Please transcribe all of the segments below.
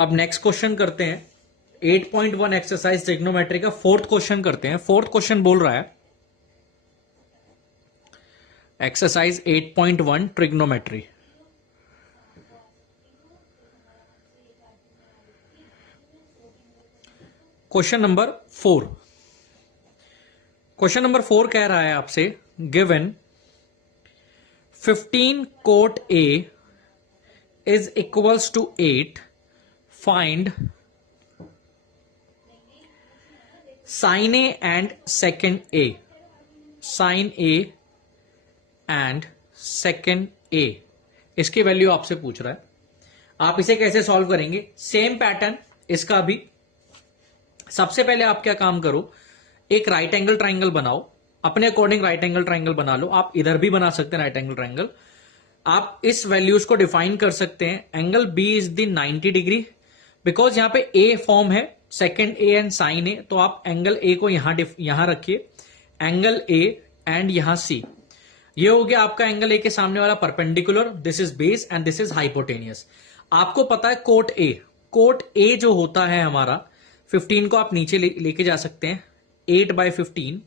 अब next question करते हैं 8.1 एक्सरसाइज ट्रिग्नोमेट्री का फोर्थ क्वेश्चन करते हैं। फोर्थ क्वेश्चन बोल रहा है exercise 8.1 trigonometry. Question number 4। Question number 4 कह रहा है आपसे given 15 cot A is equals to 8, find sin A and second A. Sin A and second A, इसकी वैल्यू आपसे पूछ रहा है। आप इसे कैसे सॉल्व करेंगे? सेम पैटर्न इसका भी। सबसे पहले आप क्या काम करो, एक राइट एंगल ट्राइंगल बनाओ, अपने अकॉर्डिंग राइट एंगल ट्राइंगल बना लो। आप इधर भी बना सकते हैं राइट एंगल ट्राइंगल। आप इस वैल्यूज को डिफाइन कर सकते हैं। Angle B is the 90 degree, because यहां पे ए फॉर्म है, second A and sine A, तो आप एंगल ए को यहां रखिए, एंगल ए एंड यहां सी। ये हो गया आपका एंगल ए के सामने वाला perpendicular, this is base and this is hypotenuse. आपको पता है कोट ए, कोट ए जो होता है हमारा 15 को आप नीचे लेके जा सकते हैं, 8/15।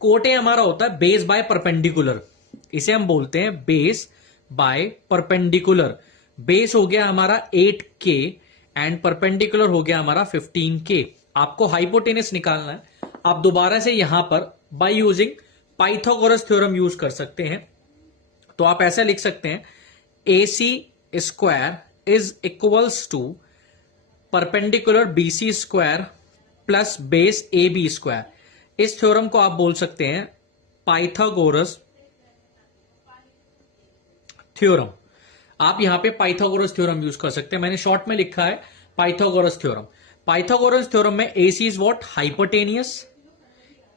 कोट ए हमारा होता है बेस बाय परपेंडिकुलर, इसे हम बोलते हैं बेस बाय परपेंडिकुलर। बेस हो गया हमारा 8K एंड परपेंडिकुलर हो गया हमारा 15K। आपको हाइपोटेनस निकालना है। आप दोबारा से यहां पर by using Pythagoras theorem use कर सकते हैं। तो आप ऐसा लिख सकते हैं AC square is equals to perpendicular BC square plus base AB square. इस थ्योरम को आप बोल सकते हैं पाइथागोरस थ्योरम। आप यहां पे पाइथागोरस थ्योरम यूज कर सकते हैं। मैंने शॉर्ट में लिखा है पाइथागोरस थ्योरम। पाइथागोरस थ्योरम में AC is what? Hypotenuse,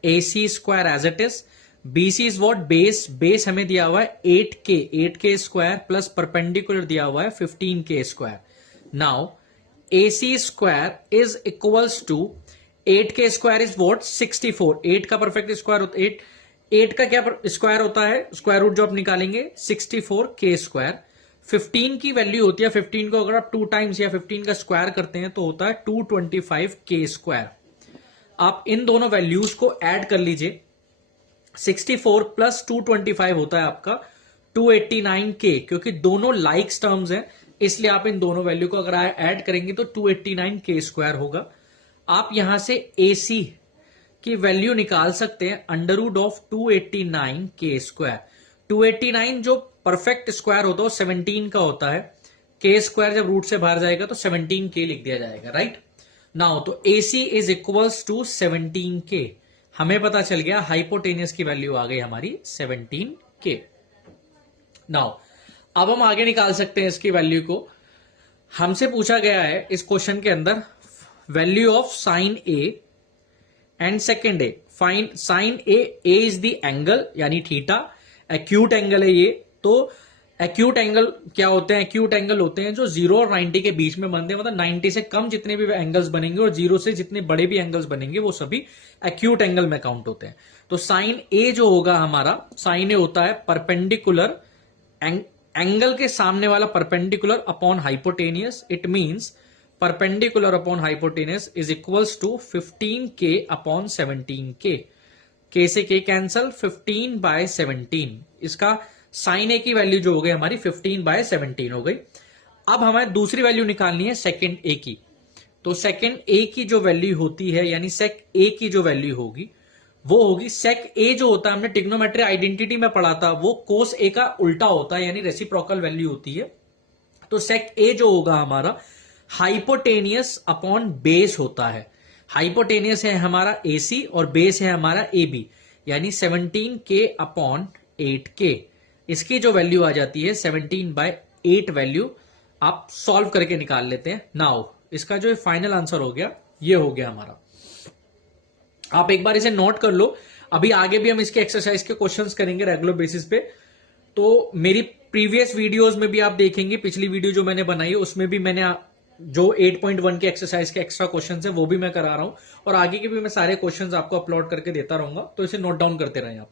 AC square as it is. BC is what? Base. Base हमें दिया हुआ है 8K स्क्वायर प्लस परपेंडिकुलर दिया हुआ है 15K square. Now AC square is equals to 8K square is what? 64। 8 का perfect square होता है 8 का क्या स्क्वायर होता है? स्क्वायर रूट जो आप निकालेंगे 64K स्क्वायर। 15 की वैल्यू होती है, 15 को अगर आप 2 टाइम्स या 15 का स्क्वायर करते हैं तो होता है 225K स्क्वायर। आप इन दोनों वैल्यूज को ऐड कर लीजिए, 64 प्लस 225 होता है आपका 289K। क्योंकि दोनों लाइक्स टर्म्स हैं, इसलिए आप इन दोनों वैल्यू को अगर ऐड करेंगे तो 289K स्क्वायर होगा। आप यहां से AC की वैल्यू निकाल सकते हैं under root of 289K square. 289 जो परफेक्ट स्क्वायर होता है 17 का होता है, K स्क्वायर जब रूट से बाहर जाएगा तो 17K लिख दिया जाएगा, राइट। नाउ तो AC is equals to 17K। हमें पता चल गया हाइपोटेनियस की वैल्यू आ गई हमारी 17K। नाउ अब हम आगे निकाल सकते हैं इसकी वैल्यू को। हमसे पूछा गया है इस क्वेश्चन के अंदर value of sine A and second A. Fine sine A is the angle यानी थीटा, एक्यूट एंगल है ये। तो एक्यूट एंगल क्या होते हैं? एक्यूट एंगल होते हैं जो 0 और 90 के बीच में बनते हैं, मतलब 90 से कम जितने भी एंगल्स बनेंगे और 0 से जितने बड़े भी एंगल्स बनेंगे वो सभी एक्यूट एंगल में काउंट होते हैं। तो साइन ए जो होगा हमारा, साइन ए होता है परपेंडिकुलर, एंगल के सामने वाला perpendicular upon hypotenuse. It means perpendicular upon hypotenuse is equals to 15K upon 17K। K से K कैंसल, 15/17। इसका साइन ए की वैल्यू जो हो गई हमारी 15/17 हो गई। अब हमें दूसरी वैल्यू निकालनी है सेकेंड ए की। तो सेकेंड ए की जो वैल्यू होती है यानी सेक ए की जो वैल्यू होगी वो होगी, सेक ए जो होता है हमने ट्रिग्नोमेट्री आइडेंटिटी में पढ़ा था, वो कोस ए का उल्टा होता है यानी रेसिप्रोकल वैल्यू होती है। तो सेक ए जो होगा हमारा हाइपोटेनियस अपॉन बेस होता है। हाइपोटेनियस है हमारा AC और बेस है हमारा AB, यानी 17K अपॉन 8K। इसकी जो वैल्यू आ जाती है 17/8 वैल्यू आप सॉल्व करके निकाल लेते हैं। नाउ इसका जो फाइनल आंसर हो गया ये हो गया हमारा। आप एक बार इसे नोट कर लो, अभी आगे भी हम इसके एक्सरसाइज के क्वेश्चंस करेंगे रेगुलर बेसिस पे। तो मेरी प्रीवियस वीडियोस में भी आप देखेंगे, पिछली वीडियो जो मैंने बनाई है उसमें भी मैंने जो 8.1 के एक्सरसाइज के एक्स्ट्रा क्वेश्चंस है वो भी मैं करा रहा हूं, और आगे के भी मैं सारे क्वेश्चंस आपको अपलोड करके देता रहूंगा। तो इसे नोट डाउन करते रहें आप।